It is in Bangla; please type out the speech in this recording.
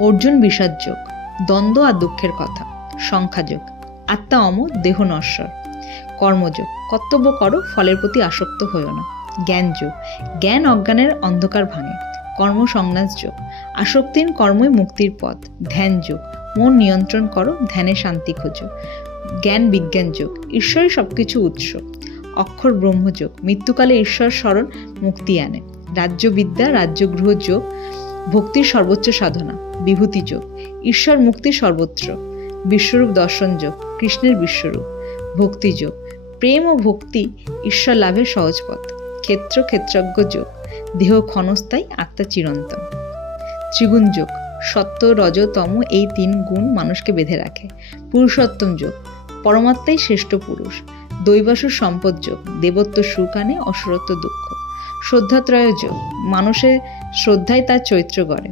অর্জুন বিষাদ যোগ, দ্বন্দ্ব আর দুঃখের কথা সংখ্যাযোগ আত্মা অম, দেহ নশ্বর। কর্মযোগ কর্তব্য করো, ফলের প্রতি আসক্ত হইও না। জ্ঞান যোগ, জ্ঞান অজ্ঞানের অন্ধকার ভাঙে। কর্ম সংন্যাস যোগ, আসক্তিন কর্মই মুক্তির পথ। ধ্যান যোগ, মন নিয়ন্ত্রণ করো, ধ্যানে শান্তি খোঁজো। জ্ঞান বিজ্ঞান যোগ, ঈশ্বরই সবকিছু উৎস। অক্ষর ব্রহ্মযোগ মৃত্যুকালে ঈশ্বর স্মরণ মুক্তি আনে। রাজ্যবিদ্যা, রাজ্যগৃহ যোগ ভক্তির সর্বোচ্চ সাধনা, বিভূতি যোগ, ঈশ্বর মুক্তি সর্বত্র, বিশ্বরূপ দর্শন যোগ, কৃষ্ণের বিশ্বরূপ, ভক্তি যোগ, প্রেম ও ভক্তি ঈশ্বর লাভের সহজ পথ, ক্ষেত্র ক্ষেত্রজ্ঞ যোগ, দেহ ক্ষণস্থায়ী, আত্মা চিরন্তন। ত্রিগুণ যোগ, সত্য, রজ, তম এই তিন গুণ মানুষকে বেঁধে রাখে। পুরুষোত্তম যোগ, পরমাত্মাই শ্রেষ্ঠ পুরুষ। দৈবাসুর সম্পদ যোগ, দেবত্ব সুখ আনে অসুরত্ব দুঃখ। শ্রদ্ধাত্রয় যোগ মানুষের শ্রদ্ধায় তার চরিত্র গড়ে।